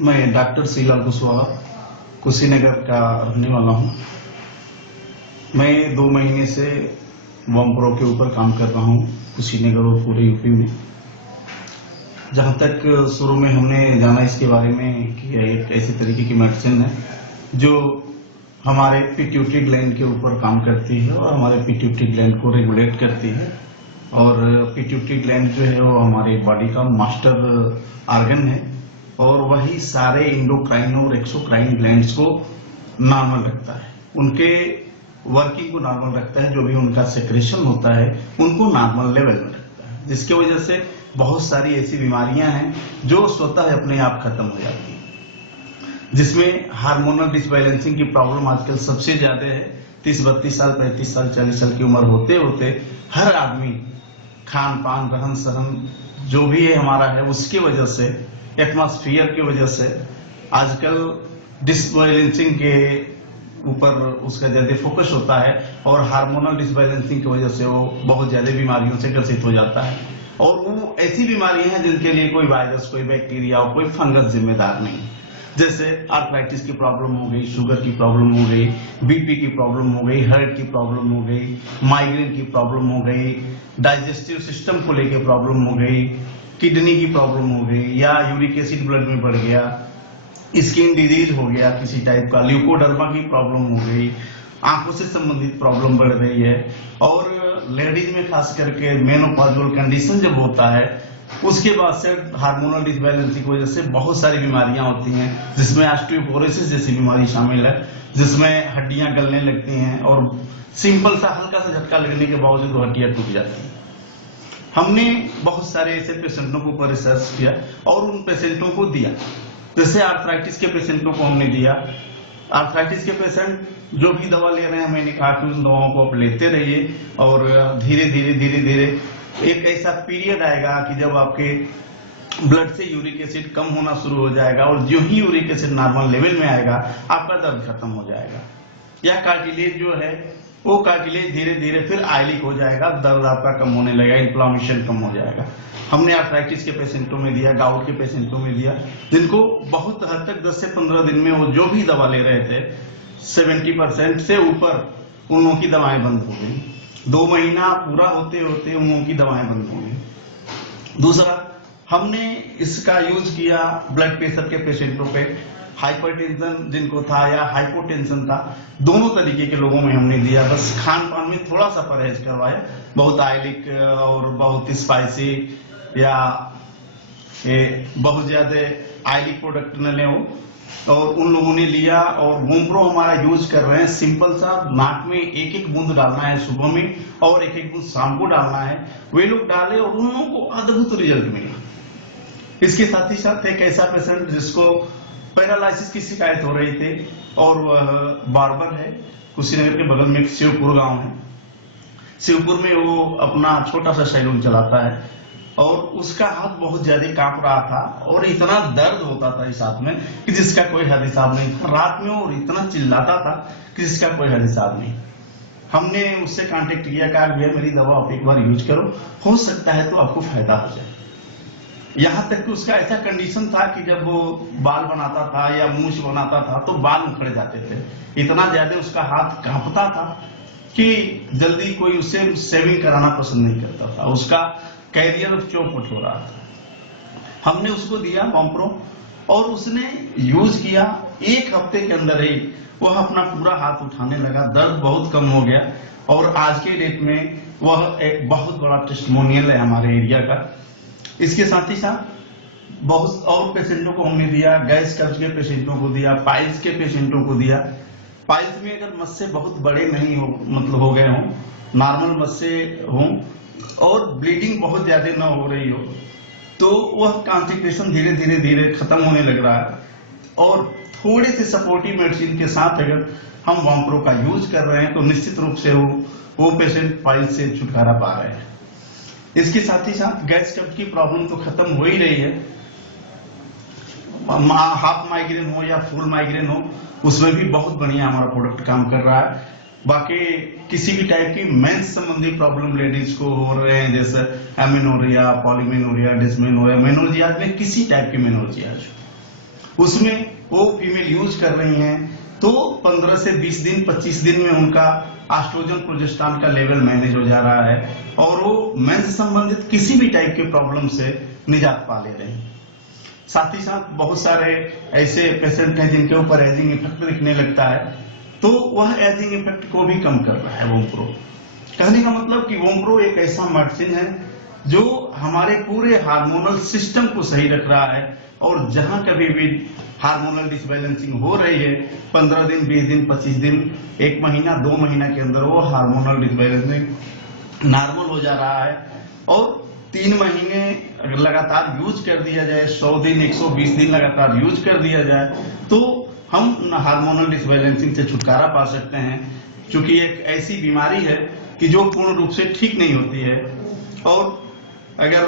मैं डॉक्टर श्रीलाल कुशवाहा कुशीनगर का रहने वाला हूं। मैं 2 महीने से वॉम्प्रो के ऊपर काम कर रहा हूं कुशीनगर और पूरे यूपी में। जहां तक शुरू में हमने जाना इसके बारे में कि एक ऐसी तरीके की मेडिसिन है जो हमारे पिट्यूटरी ग्लैंड के ऊपर काम करती है और हमारे पिट्यूटरी ग्लैंड को रेगुलेट करती है। और पिट्यूटरी ग्लैंड जो है वो हमारी बॉडी का मास्टर ऑर्गन है और वही सारे इंडोक्राइन और एक्सोक्राइन ग्लैंड्स को नॉर्मल रखता है, उनके वर्किंग को नॉर्मल रखता है। जो भी उनका सेक्रेशन होता है उनको नॉर्मल लेवल में रखता है, जिसकी वजह से बहुत सारी ऐसी बीमारियां हैं जो स्वतः अपने आप खत्म हो जाती हैं, जिसमें हार्मोनल डिसबैलेंसिंग की प्रॉब्लम आजकल सबसे ज्यादा है। 30-32 साल 35 साल 40 साल की उम्र होते होते हर आदमी खान पान रहन सहन जो भी है हमारा है उसकी वजह से, एटमॉस्फेयर की वजह से आजकल डिसबैलेंसिंग के ऊपर उसका ज्यादा फोकस होता है और हार्मोनल डिसबैलेंसिंग की वजह से वो बहुत ज्यादा बीमारियों से ग्रसित हो जाता है। और वो ऐसी बीमारियां हैं जिनके लिए कोई वायरस, कोई बैक्टीरिया और कोई फंगस जिम्मेदार नहीं। जैसे आर्थराइटिस की प्रॉब्लम हो गई, शुगर की प्रॉब्लम हो गई, बीपी की प्रॉब्लम हो गई, हार्ट की प्रॉब्लम हो गई, माइग्रेन की प्रॉब्लम हो गई, डाइजेस्टिव सिस्टम को लेकर प्रॉब्लम हो गई, किडनी की प्रॉब्लम हो गई, या यूरिक एसिड ब्लड में बढ़ गया, स्किन डिजीज हो गया किसी टाइप का, ल्यूकोडर्मा की प्रॉब्लम हो गई, आंखों से संबंधित प्रॉब्लम बढ़ रही है। और लेडीज में खास करके मेनोपॉजल कंडीशन जब होता है उसके बाद से हार्मोनल डिसबैलेंसिंग की वजह से बहुत सारी बीमारियां होती हैं, जिसमें ऑस्टियोपोरोसिस जैसी बीमारी शामिल है, जिसमें हड्डियां गलने लगती हैं और सिंपल सा हल्का सा झटका लगने के बावजूद हड्डियां टूट जाती हैं। हमने बहुत सारे ऐसे पेशेंटों को रिसर्च किया और उन पेशेंटों को दिया। जैसे आर्थराइटिस के पेशेंटों को हमने दिया। आर्थराइटिस के पेशेंट जो भी दवा ले रहे हैं, मैंने कहा कि उन दवाओं को आप लेते रहिए और धीरे धीरे एक ऐसा पीरियड आएगा कि जब आपके ब्लड से यूरिक एसिड कम होना शुरू हो जाएगा और जो ही यूरिक एसिड नॉर्मल लेवल में आएगा आपका दर्द खत्म हो जाएगा। या कार्टिलेज जो है वो कार्टिलेज धीरे धीरे फिर आयलिक हो जाएगा, दर्द आपका कम होने लगेगा, इन्फ्लामेशन कम हो जाएगा। हमने आर्थराइटिस के पेशेंटों में दिया, गाउट के पेशेंटों में दिया, जिनको बहुत हद तक 10 से 15 दिन में वो जो भी दवा ले रहे थे 70% से ऊपर उन लोगों की दवाएं बंद हो गई। 2 महीना पूरा होते होते उन लोगों की दवाएं बंद हो गई। दूसरा, हमने इसका यूज किया ब्लड प्रेशर के पेशेंटों पे, हाइपरटेंशन जिनको था या हाइपोटेंशन था, दोनों तरीके के लोगों में हमने दिया। बस खान पान में थोड़ा सा परहेज करवाया, बहुत आयलिक और बहुत स्पाइसी या बहुत ज्यादा आयलिक प्रोडक्ट न ले हो, और उन लोगों ने लिया। और वॉम्प्रो हमारा यूज कर रहे हैं, सिंपल सा नाक में 1-1 बूंद डालना है सुबह में और 1-1 बूंद शाम को डालना है। वे लोग डाले और उन लोगों को अद्भुत रिजल्ट मिला। इसके साथ ही साथ एक ऐसा पेशेंट जिसको पैरालिसिस की शिकायत हो रही थी और वह बार्बर है, कुशीनगर के बगल में एक शिवपुर गांव है, शिवपुर में वो अपना छोटा सा सैलून चलाता है और उसका हाथ बहुत ज्यादा कांप रहा था और इतना दर्द होता था इस हाथ में कि जिसका कोई हद हिसाब नहीं था। रात में और इतना चिल्लाता था कि जिसका कोई हद हिसाब नहीं। हमने उससे कांटेक्ट किया, कहा भैया मेरी दवा आप एक बार यूज करो, हो सकता है तो आपको फायदा हो जाए। यहाँ तक कि उसका ऐसा कंडीशन था कि जब वो बाल बनाता था या मूछ बनाता था तो बाल उखड़ जाते थे, इतना ज्यादा उसका हाथ कांपता था कि जल्दी कोई उससे शेविंग कराना पसंद नहीं करता था, उसका कैरियर चौपट हो रहा था। हमने उसको दिया वॉम्प्रो और उसने यूज किया। 1 हफ्ते के अंदर ही वह अपना पूरा हाथ उठाने लगा, दर्द बहुत कम हो गया और आज के डेट में वह एक बहुत बड़ा टेस्टिमोनियल है हमारे एरिया का। इसके साथ ही साथ बहुत और पेशेंटों को हमने दिया, गैस कब्ज के पेशेंटों को दिया, पाइल्स के पेशेंटों को दिया। पाइल्स में अगर मस्से बहुत बड़े नहीं हो, मतलब हो गए हों, नॉर्मल मस्से हों और ब्लीडिंग बहुत ज्यादा ना हो रही हो, तो वह कॉन्स्टिपेशन धीरे धीरे खत्म होने लग रहा है। और थोड़े से सपोर्टिव मेडिसिन के साथ अगर हम वॉम्प्रो का यूज कर रहे हैं तो निश्चित रूप से वो पेशेंट पाइल्स से छुटकारा पा रहे हैं। इसके साथ ही साथ गैस कब्ज की प्रॉब्लम तो खत्म हो ही रही है, हाफ माइग्रेन हो या फुल माइग्रेन हो, उसमें भी बहुत बढ़िया हमारा प्रोडक्ट काम कर रहा है। बाकी किसी भी टाइप की मेंस संबंधी प्रॉब्लम लेडीज को हो रहे हैं, जैसे एमेनोरिया, पॉलीमेनोरिया, डिस्मेनोरिया, मेनोरजियाज में किसी टाइप की मेनोरजियाज उसमें वो फीमेल यूज कर रही हैं तो 15 से 20 दिन 25 दिन में उनका एस्ट्रोजन प्रोजेस्टेरॉन का लेवल मैनेज हो जा रहा है और वो मेंस संबंधित किसी भी टाइप के प्रॉब्लम से निजात पा ले रहे हैं। साथ ही साथ बहुत सारे ऐसे पेशेंट हैं जिनके ऊपर एजिंग इफेक्ट दिखने लगता है, तो वह एजिंग इफेक्ट को भी कम कर रहा है वोमप्रो। कहने का मतलब कि वोमप्रो एक ऐसा मेडिसिन है जो हमारे पूरे हार्मोनल सिस्टम को सही रख रहा है और जहां कभी भी हार्मोनल डिसबैलेंसिंग हो रही है 15 दिन 20 दिन 25 दिन 1 महीना 2 महीना के अंदर वो हार्मोनल डिसबैलेंसिंग नॉर्मल हो जा रहा है और 3 महीने अगर लगातार यूज कर दिया जाए, 100 दिन 120 दिन लगातार यूज कर दिया जाए तो हम हार्मोनल डिसबैलेंसिंग से छुटकारा पा सकते हैं, क्योंकि एक ऐसी बीमारी है कि जो पूर्ण रूप से ठीक नहीं होती है और अगर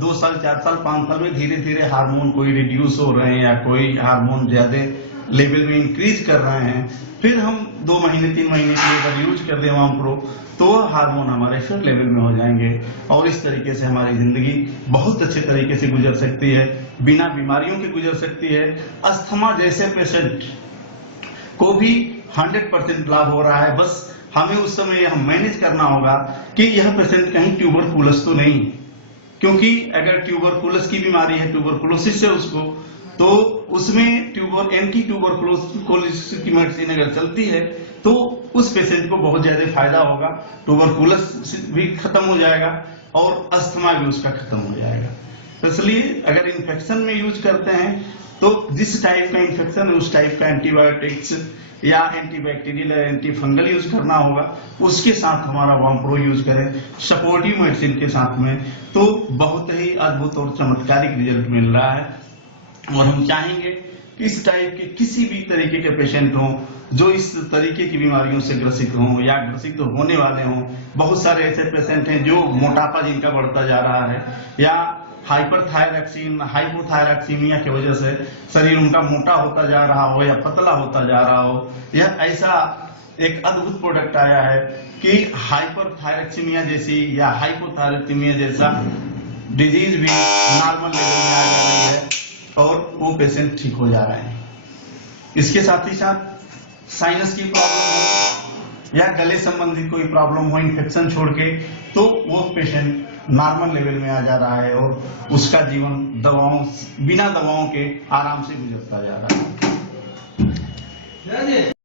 2 साल 4 साल 5 साल में धीरे धीरे हार्मोन कोई रिड्यूस हो रहे हैं या कोई हार्मोन ज्यादा लेवल में इंक्रीज कर रहे हैं, फिर हम 2 महीने 3 महीने के लिए अगर यूज कर दें वोमप्रो तो हार्मोन हमारे फिर लेवल में हो जाएंगे और इस तरीके से हमारी जिंदगी बहुत अच्छे तरीके से गुजर सकती है, बिना बीमारियों के गुजर सकती है। अस्थमा जैसे पेशेंट को भी 100% लाभ हो रहा है, बस हमें उस समय यह मैनेज करना होगा कि यह पेशेंट कहीं ट्यूबरकुलोसिस तो नहीं, क्योंकि अगर ट्यूबरकुलोसिस की बीमारी है, ट्यूबरकुलोसिस है उसको, तो उसमें एंटी ट्यूबरकुलोसिस की मेडिसिन अगर चलती है तो उस पेशेंट को बहुत ज्यादा फायदा होगा, ट्यूबरकुलोसिस भी खत्म हो जाएगा और अस्थमा भी उसका खत्म हो जाएगा। तो इसलिए अगर इन्फेक्शन में यूज करते हैं तो जिस टाइप का इन्फेक्शन है उस टाइप का एंटीबायोटिक्स या एंटीबैक्टीरियल या एंटी फंगल यूज करना होगा, उसके साथ हमारा वोमप्रो यूज करें सपोर्टिव मेडिसिन के साथ में, तो बहुत ही अद्भुत और चमत्कारिक रिजल्ट मिल रहा है। और हम चाहेंगे कि इस टाइप के किसी भी तरीके के पेशेंट हों जो इस तरीके की बीमारियों से ग्रसित हों या ग्रसित होने वाले हों, बहुत सारे ऐसे पेशेंट हैं जो मोटापा जिनका बढ़ता जा रहा है या हाइपरथायरॉक्सीन हाइपोथायरॉक्सीमिया की वजह से शरीर उनका मोटा होता जा रहा हो या पतला होता जा रहा हो, यह ऐसा एक अद्भुत प्रोडक्ट आया है कि हाइपरथायरॉक्सीमिया जैसी या हाइपोथायरॉक्सीमिया जैसा डिजीज भी नॉर्मल लेवल में आ जा रही है और वो पेशेंट ठीक हो जा रहे हैं। इसके साथ ही साथ साइनस की प्रॉब्लम हो या गले संबंधी कोई प्रॉब्लम हो, इन्फेक्शन छोड़ के, तो वो पेशेंट नॉर्मल लेवल में आ जा रहा है और उसका जीवन बिना दवाओं के आराम से गुजरता जा रहा है।